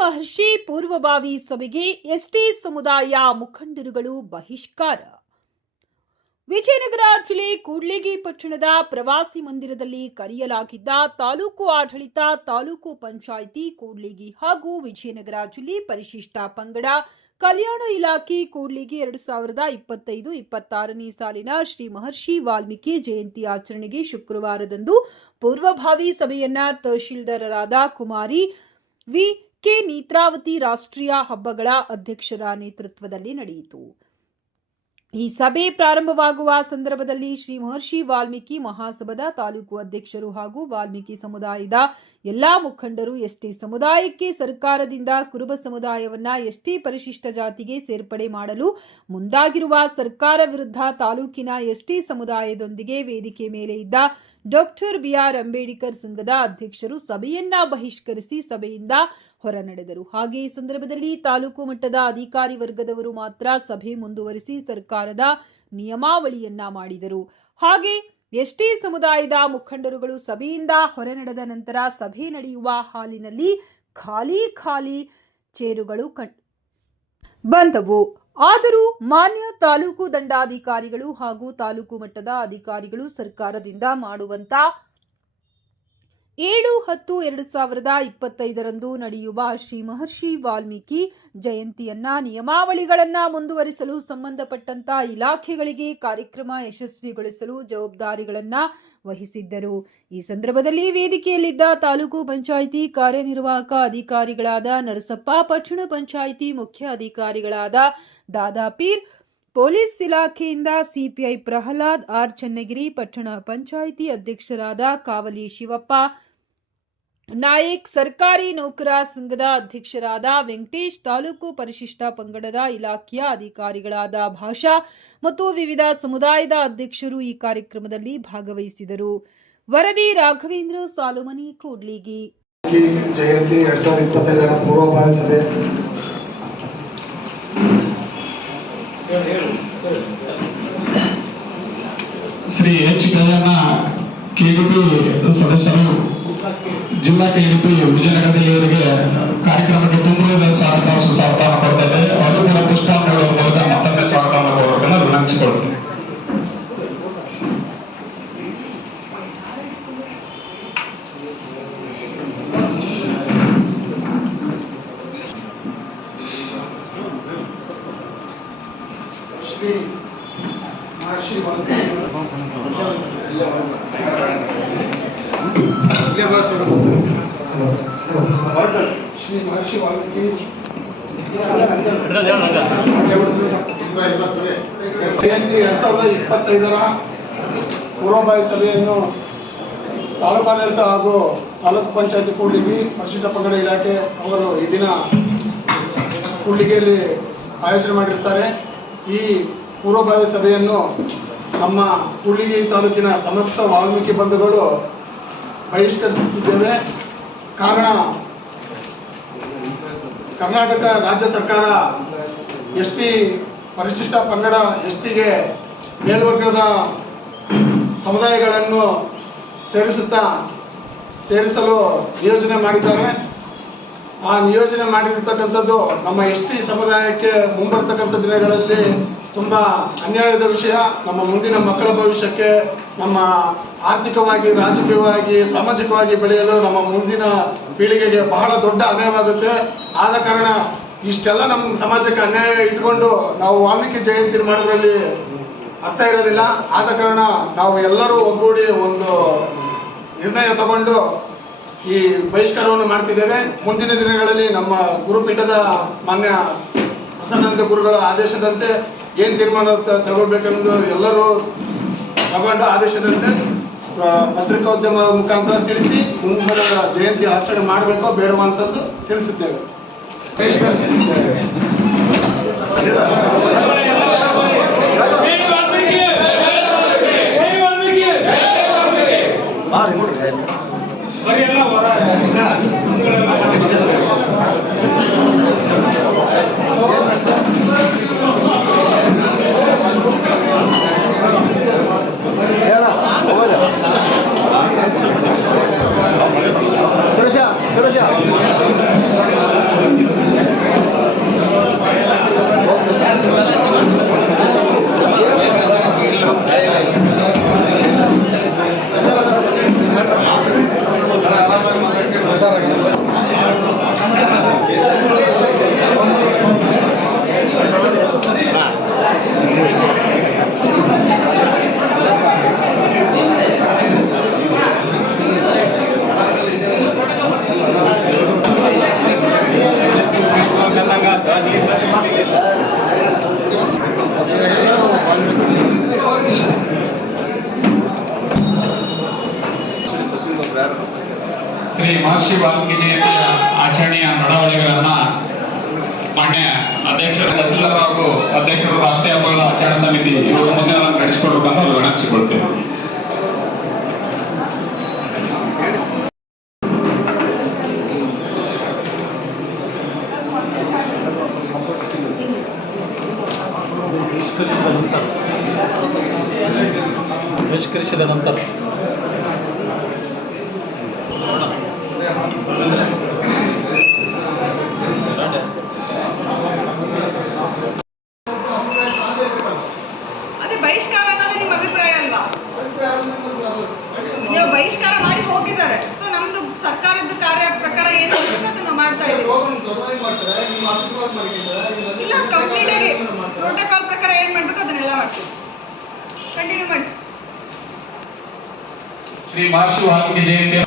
ಮಹರ್ಷಿ ಪೂರ್ವಭಾವಿ ಸಭೆಗೆ ಎಸ್ಟಿ ಸಮುದಾಯ ಮುಖಂಡರುಗಳು ಬಹಿಷ್ಕಾರ. ವಿಜಯನಗರ ಜಿಲ್ಲೆ ಕೂಡ್ಲಿಗಿ ಪಟ್ಟಣದ ಪ್ರವಾಸಿ ಮಂದಿರದಲ್ಲಿ ಕರೆಯಲಾಗಿದ್ದ ತಾಲೂಕು ಆಡಳಿತ, ತಾಲೂಕು ಪಂಚಾಯಿತಿ ಕೂಡ್ಲಿಗಿ ಹಾಗೂ ವಿಜಯನಗರ ಜಿಲ್ಲೆ ಪರಿಶಿಷ್ಟ ಪಂಗಡ ಕಲ್ಯಾಣ ಇಲಾಖೆ ಕೂಡ್ಲಿಗಿ ಎರಡು ಸಾವಿರದ ಇಪ್ಪತ್ತೈದು, ಇಪ್ಪತ್ತಾರನೇ ಸಾಲಿನ ಶ್ರೀ ಮಹರ್ಷಿ ವಾಲ್ಮೀಕಿ ಜಯಂತಿ ಆಚರಣೆಗೆ ಶುಕ್ರವಾರದಂದು ಪೂರ್ವಭಾವಿ ಸಭೆಯನ್ನ ತಹಶೀಲ್ದಾರರಾದ ಕುಮಾರಿ ವಿ ಕೆ ನೇತ್ರಾವತಿ ರಾಷ್ಟ್ರೀಯ ಹಬ್ಬಗಳ ಅಧ್ಯಕ್ಷರ ನೇತೃತ್ವದಲ್ಲಿ ನಡೆಯಿತು. ಈ ಸಭೆ ಪ್ರಾರಂಭವಾಗುವ ಸಂದರ್ಭದಲ್ಲಿ ಶ್ರೀ ಮಹರ್ಷಿ ವಾಲ್ಮೀಕಿ ಮಹಾಸಭದ ತಾಲೂಕು ಅಧ್ಯಕ್ಷರು ಹಾಗೂ ವಾಲ್ಮೀಕಿ ಸಮುದಾಯದ ಎಲ್ಲಾ ಮುಖಂಡರು, ಎಸ್ಟಿ ಸಮುದಾಯಕ್ಕೆ ಸರ್ಕಾರದಿಂದ ಕುರುಬ ಸಮುದಾಯವನ್ನ ಎಸ್ಟಿ ಪರಿಶಿಷ್ಟ ಜಾತಿಗೆ ಸೇರ್ಪಡೆ ಮಾಡಲು ಮುಂದಾಗಿರುವ ಸರ್ಕಾರ ವಿರುದ್ಧ ತಾಲೂಕಿನ ಎಸ್ಟಿ ಸಮುದಾಯದೊಂದಿಗೆ ವೇದಿಕೆ ಮೇಲೆ ಇದ್ದ ಡಾಕ್ಟರ್ ಬಿಆರ್ ಅಂಬೇಡ್ಕರ್ ಸಂಘದ ಅಧ್ಯಕ್ಷರು ಸಭೆಯನ್ನ ಬಹಿಷ್ಕರಿಸಿ ಸಭೆಯಿಂದ ಹೊರ ನಡೆದರು ಹಾಗೆ ಈ ಸಂದರ್ಭದಲ್ಲಿ ತಾಲೂಕು ಮಟ್ಟದ ಅಧಿಕಾರಿ ವರ್ಗದವರು ಮಾತ್ರ ಸಭೆ ಮುಂದುವರಿಸಿ ಸರ್ಕಾರದ ನಿಯಮಾವಳಿಯನ್ನ ಮಾಡಿದರು. ಹಾಗೆ ಎಷ್ಟೇ ಸಮುದಾಯದ ಮುಖಂಡರುಗಳು ಸಭೆಯಿಂದ ಹೊರ ನಡೆದ ನಂತರ ಸಭೆ ನಡೆಯುವ ಹಾಲಿನಲ್ಲಿ ಖಾಲಿ ಖಾಲಿ ಚೇರುಗಳು ಕಟ್ ಬಂದವು. ಆದರೂ ಮಾನ್ಯ ತಾಲೂಕು ದಂಡಾಧಿಕಾರಿಗಳು ಹಾಗೂ ತಾಲೂಕು ಮಟ್ಟದ ಅಧಿಕಾರಿಗಳು ಸರ್ಕಾರದಿಂದ ಮಾಡುವಂತ ಏಳು ಹತ್ತು ಎರಡು ಸಾವಿರದ ಇಪ್ಪತ್ತೈದರಂದು ನಡೆಯುವ ಶ್ರೀ ಮಹರ್ಷಿ ವಾಲ್ಮೀಕಿ ಜಯಂತಿಯನ್ನ ನಿಯಮಾವಳಿಗಳನ್ನ ಮುಂದುವರಿಸಲು ಸಂಬಂಧಪಟ್ಟಂತ ಇಲಾಖೆಗಳಿಗೆ ಕಾರ್ಯಕ್ರಮ ಯಶಸ್ವಿಗೊಳಿಸಲು ಜವಾಬ್ದಾರಿಗಳನ್ನ ವಹಿಸಿದ್ದರು. ಈ ಸಂದರ್ಭದಲ್ಲಿ ವೇದಿಕೆಯಲ್ಲಿದ್ದ ತಾಲೂಕು ಪಂಚಾಯಿತಿ ಕಾರ್ಯನಿರ್ವಾಹಕ ಅಧಿಕಾರಿಗಳಾದ ನರಸಪ್ಪ, ಪಟ್ಟಣ ಪಂಚಾಯಿತಿ ಮುಖ್ಯ ಅಧಿಕಾರಿಗಳಾದ ದಾದಾಪೀರ್ ಪೊಲೀಸ್ ಇಲಾಖೆಯಿಂದ ಸಿಪಿಐ ಪ್ರಹ್ಲಾದ್, ಆರ್ ಚನ್ನಗಿರಿ, ಪಟ್ಟಣ ಪಂಚಾಯಿತಿ ಅಧ್ಯಕ್ಷರಾದ ಕಾವಲಿ ಶಿವಪ್ಪ ನಾಯಕ್ ಸರ್ಕಾರಿ ನೌಕರ ಸಂಘದ ಅಧ್ಯಕ್ಷರಾದ ವೆಂಕಟೇಶ್ ತಾಲೂಕು ಪರಿಶಿಷ್ಟ ಪಂಗಡದ ಇಲಾಖೆಯ ಅಧಿಕಾರಿಗಳಾದ ಭಾಷಾ ಮತ್ತು ವಿವಿಧ ಸಮುದಾಯದ ಅಧ್ಯಕ್ಷರು ಈ ಕಾರ್ಯಕ್ರಮದಲ್ಲಿ ಭಾಗವಹಿಸಿದರು. ವರದಿ ರಾಘವೇಂದ್ರ ಸಾಲುಮನಿ ಕೂಡ್ಲಿಗಿ. ಜಯಂತಿ ಎರಡ್ ಸಾವಿರದ ಇಪ್ಪತ್ತೈದರ ಪೂರ್ವಭಾವಿ ಸಭೆ ಶ್ರೀ ಎಚ್ ಕಲ್ಯಾಣ ಕೆಡಿಪಿ ಸದಸ್ಯರು. ಜಿಲ್ಲಾ ಕೆಡಿಪಿ ವಿಜಯನಗರದಲ್ಲಿ ಇವರಿಗೆ ಕಾರ್ಯಕ್ರಮಕ್ಕೆ ತುಂಬ ಸ್ವಾಗತ ಸುಸ್ವಾಗತ ಕೊಡ್ತಾ ಇದ್ದಾರೆ ಅವರು ಕೂಡ ಪುಷ್ಪಾಂಜಲಿ ಮೂಲಕ ಮತ್ತೊಮ್ಮೆ ಸ್ವಾಗತ ಕೋರಬೇಕನ್ನು ವಿನಂತಿಸಿಕೊಳ್ತೇನೆ ಶ್ರೀ ಮಹರ್ಷಿ ಶ್ರೀ ವಾಲ್ಮೀಕಿ ಜಯಂತಿ ಎರಡ್ ಸಾವಿರದ ಇಪ್ಪತ್ತೈದರ ಪೂರ್ವಭಾವಿ ಸಭೆಯನ್ನು ತಾಲೂಕಾಡಳಿತ ಹಾಗೂ ತಾಲೂಕು ಪಂಚಾಯತಿ ಕೂಡ್ಲಿಗಿ ಪರಿಶಿಷ್ಟ ಪಂಗಡ ಇಲಾಖೆ ಅವರು ಈ ದಿನ ಕೂಡ್ಲಿಗೆಯಲ್ಲಿ ಆಯೋಜನೆ ಮಾಡಿರ್ತಾರೆ. ಈ ಪೂರ್ವಭಾವಿ ಸಭೆಯನ್ನು ನಮ್ಮ ಕೂಡ್ಲಿಗಿ ತಾಲೂಕಿನ ಸಮಸ್ತ ವಾಲ್ಮೀಕಿ ಬಂಧುಗಳು ಬಹಿಷ್ಕರಿಸುತ್ತಿದ್ದೇವೆ ಕಾರಣ, ಕರ್ನಾಟಕ ರಾಜ್ಯ ಸರ್ಕಾರ ಎಸ್ ಟಿ ಪರಿಶಿಷ್ಟ ಪಂಗಡ ಎಸ್ ಟಿಗೆ ಮೇಲ್ವರ್ಗದ ಸಮುದಾಯಗಳನ್ನು ಸೇರಿಸುತ್ತಾ, ಸೇರಿಸಲು ನಿಯೋಜನೆ ಮಾಡಿದ್ದಾರೆ. ಆ ನಿಯೋಜನೆ ಮಾಡಿರ್ತಕ್ಕಂಥದ್ದು ನಮ್ಮ ಎಸ್ ಟಿ ಸಮುದಾಯಕ್ಕೆ ಮುಂಬರ್ತಕ್ಕಂಥ ದಿನಗಳಲ್ಲಿ ತುಂಬ ಅನ್ಯಾಯದ ವಿಷಯ. ನಮ್ಮ ಮುಂದಿನ ಮಕ್ಕಳ ಭವಿಷ್ಯಕ್ಕೆ, ನಮ್ಮ ಆರ್ಥಿಕವಾಗಿ, ರಾಜಕೀಯವಾಗಿ, ಸಾಮಾಜಿಕವಾಗಿ ಬೆಳೆಯಲು ನಮ್ಮ ಮುಂದಿನ ಪೀಳಿಗೆಗೆ ಬಹಳ ದೊಡ್ಡ ಅನ್ಯಾಯವಾಗುತ್ತೆ. ಆದ ಕಾರಣ ಇಷ್ಟೆಲ್ಲ ನಮ್ಮ ಸಮಾಜಕ್ಕೆ ಅನ್ಯಾಯ ಇಟ್ಕೊಂಡು ನಾವು ವಾಲ್ಮೀಕಿ ಜಯಂತಿ ಮಾಡೋದ್ರಲ್ಲಿ ಅರ್ಥ ಇರೋದಿಲ್ಲ. ಆದ ಕಾರಣ ನಾವು ಎಲ್ಲರೂ ಒಗ್ಗೂಡಿ ಒಂದು ನಿರ್ಣಯ ತಗೊಂಡು ಈ ಬಹಿಷ್ಕಾರವನ್ನು ಮಾಡ್ತಿದ್ದೇವೆ. ಮುಂದಿನ ದಿನಗಳಲ್ಲಿ ನಮ್ಮ ಗುರುಪೀಠದ ಮಾನ್ಯ ಪ್ರಸನ್ನಾನಂದ ಗುರುಗಳ ಆದೇಶದಂತೆ ಏನು ತೀರ್ಮಾನ ತಗೊಳ್ಬೇಕೆಂದು ಎಲ್ಲರೂ ತಗೊಂಡು ಆದೇಶದಂತೆ ಪತ್ರಿಕೋದ್ಯಮ ಮುಖಾಂತರ ತಿಳಿಸಿ ಮುಂದಿನ ಜಯಂತಿ ಆಚರಣೆ ಮಾಡಬೇಕೋ ಬೇಡವೋ ಅಂತಂದು ತಿಳಿಸುತ್ತೇವೆ ಬಹಿಷ್ಕರಿಸುತ್ತಿದ್ದೇವೆ ಮಹರ್ಷಿ ವಾಲ್ಮೀಕಿ ಜಯಂತಿಯ ಆಚರಣೆಯ ನಡಾವಳಿಗಳನ್ನ ಮಾನ್ಯ ಅಧ್ಯಕ್ಷರು ತಹಸೀಲ್ದಾರ್ ಹಾಗೂ ಅಧ್ಯಕ್ಷರು ರಾಷ್ಟ್ರೀಯ ಹಬ್ಬಗಳ ಆಚರಣಾ ಸಮಿತಿ ಇವರು ಮುಂದೆ ಅದನ್ನು ನಡೆಸಿಕೊಡ್ಬೇಕಂತ ವಿನಂತಿಸಿಕೊಳ್ತೇವೆ ಬಹಿಷ್ಕರಿಸಿದ ನಂತರ ಅದೇ ಬಹಿಷ್ಕಾರ ಅನ್ನೋದು ನಿಮ್ಮ ಅಭಿಪ್ರಾಯ ಅಲ್ವಾ ನೀವು ಬಹಿಷ್ಕಾರ ಮಾಡಿ ಹೋಗಿದ್ದಾರೆ ಸೊ ನಮ್ದು ಸರ್ಕಾರದ ಕಾರ್ಯ ಪ್ರಕಾರ ಏನು ಹೇಳ್ಬೇಕು ಅದನ್ನ ಮಾಡ್ತಾ ಇದೀವಿ ಇಲ್ಲ ಕಂಪ್ಲೀಟ್ ಆಗಿ ಪ್ರೋಟೋಕಾಲ್ ಪ್ರಕಾರ ಏನ್ ಮಾಡ್ಬೇಕು ಅದನ್ನೆಲ್ಲ ಮಾಡ್ತೀವಿ ಕಂಟಿನ್ಯೂ ಮಾಡಿ. ಶ್ರೀ ಮಹರ್ಷಿ ವಾಲ್ಮೀಕಿ ಜಯಂತಿ